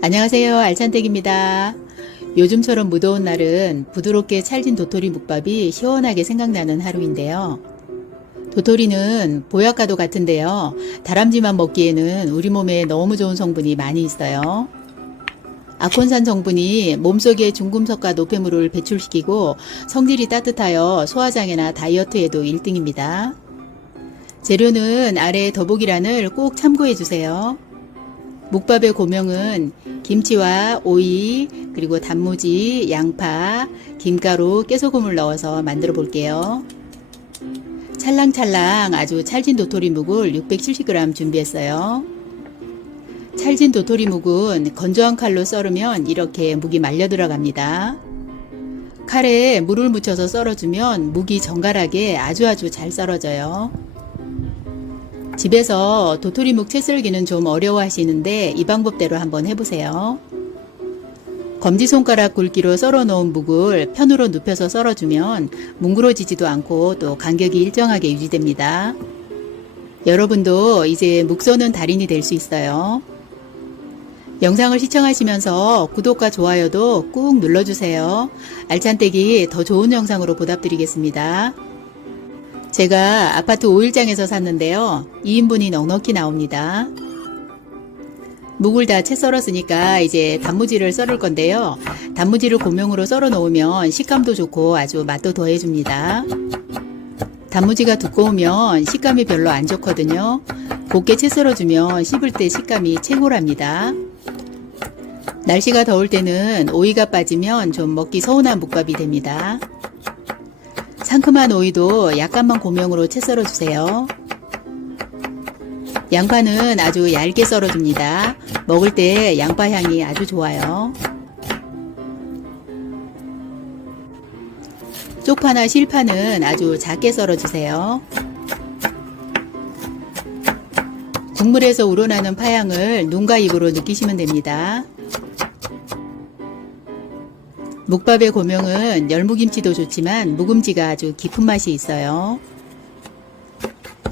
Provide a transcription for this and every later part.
안녕하세요. 알찬댁입니다. 요즘처럼 무더운 날은 부드럽게 찰진 도토리 묵밥이 시원하게 생각나는 하루인데요. 도토리는 보약과도 같은데요. 다람쥐만 먹기에는 우리 몸에 너무 좋은 성분이 많이 있어요. 아콘산 성분이 몸속의 중금속과 노폐물을 배출시키고 성질이 따뜻하여 소화장애나 다이어트에도 1등입니다. 재료는 아래 더보기란을 꼭 참고해 주세요. 묵밥의 고명은 김치와 오이, 그리고 단무지, 양파, 김가루, 깨소금을 넣어서 만들어 볼게요. 찰랑찰랑 아주 찰진 도토리 묵을 670g 준비했어요. 찰진 도토리 묵은 건조한 칼로 썰으면 이렇게 묵이 말려 들어갑니다. 칼에 물을 묻혀서 썰어주면 묵이 정갈하게 아주 아주 잘 썰어져요. 집에서 도토리묵 채 썰기는 좀 어려워하시는데 이 방법대로 한번 해보세요. 검지손가락 굵기로 썰어 놓은 묵을 편으로 눕혀서 썰어주면 뭉그러지지도 않고 또 간격이 일정하게 유지됩니다. 여러분도 이제 묵 써는 달인이 될 수 있어요. 영상을 시청하시면서 구독과 좋아요도 꾹 눌러주세요. 알찬댁이 더 좋은 영상으로 보답드리겠습니다. 제가 아파트 5일장에서 샀는데요. 2인분이 넉넉히 나옵니다. 묵을 다 채 썰었으니까 이제 단무지를 썰을 건데요. 단무지를 고명으로 썰어 놓으면 식감도 좋고 아주 맛도 더해줍니다. 단무지가 두꺼우면 식감이 별로 안 좋거든요. 곱게 채 썰어주면 씹을 때 식감이 최고랍니다. 날씨가 더울 때는 오이가 빠지면 좀 먹기 서운한 묵밥이 됩니다. 상큼한 오이도 약간만 고명으로 채 썰어주세요. 양파는 아주 얇게 썰어줍니다. 먹을 때 양파 향이 아주 좋아요. 쪽파나 실파는 아주 작게 썰어주세요. 국물에서 우러나는 파향을 눈과 입으로 느끼시면 됩니다. 묵밥의 고명은 열무김치도 좋지만 묵음지가 아주 깊은 맛이 있어요.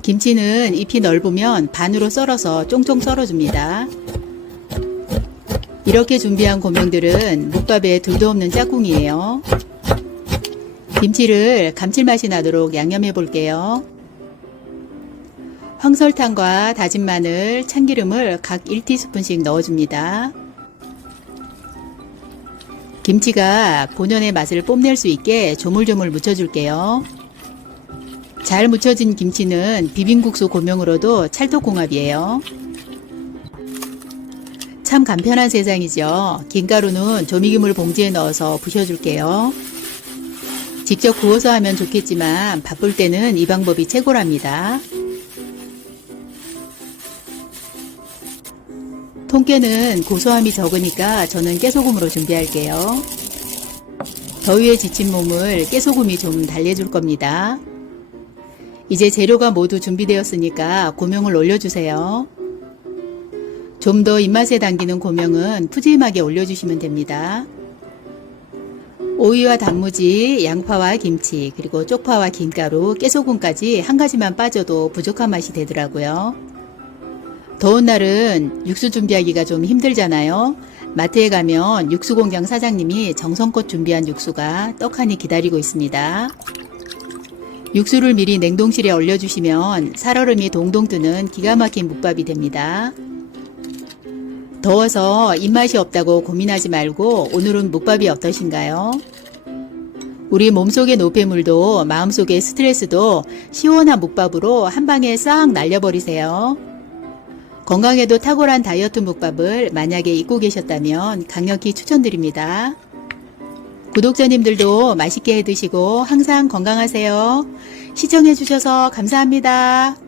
김치는 잎이 넓으면 반으로 썰어서 쫑쫑 썰어줍니다. 이렇게 준비한 고명들은 묵밥에 둘도 없는 짝꿍이에요. 김치를 감칠맛이 나도록 양념해 볼게요. 황설탕과 다진 마늘, 참기름을 각 1티스푼씩 넣어줍니다. 김치가 본연의 맛을 뽐낼 수 있게 조물조물 묻혀줄게요. 잘 묻혀진 김치는 비빔국수 고명으로도 찰떡궁합이에요. 참 간편한 세상이죠. 김가루는 조미김을 봉지에 넣어서 부셔줄게요. 직접 구워서 하면 좋겠지만 바쁠 때는 이 방법이 최고랍니다. 통깨는 고소함이 적으니까 저는 깨소금으로 준비할게요. 더위에 지친 몸을 깨소금이 좀 달래줄 겁니다. 이제 재료가 모두 준비되었으니까 고명을 올려주세요. 좀 더 입맛에 당기는 고명은 푸짐하게 올려주시면 됩니다. 오이와 단무지, 양파와 김치, 그리고 쪽파와 김가루, 깨소금까지 한 가지만 빠져도 부족한 맛이 되더라고요. 더운 날은 육수 준비하기가 좀 힘들잖아요. 마트에 가면 육수 공장 사장님이 정성껏 준비한 육수가 떡하니 기다리고 있습니다. 육수를 미리 냉동실에 얼려주시면 살얼음이 동동 뜨는 기가 막힌 묵밥이 됩니다. 더워서 입맛이 없다고 고민하지 말고 오늘은 묵밥이 어떠신가요? 우리 몸속의 노폐물도 마음속의 스트레스도 시원한 묵밥으로 한 방에 싹 날려버리세요. 건강에도 탁월한 다이어트 묵밥을 만약에 잊고 계셨다면 강력히 추천드립니다. 구독자님들도 맛있게 해 드시고 항상 건강하세요. 시청해 주셔서 감사합니다.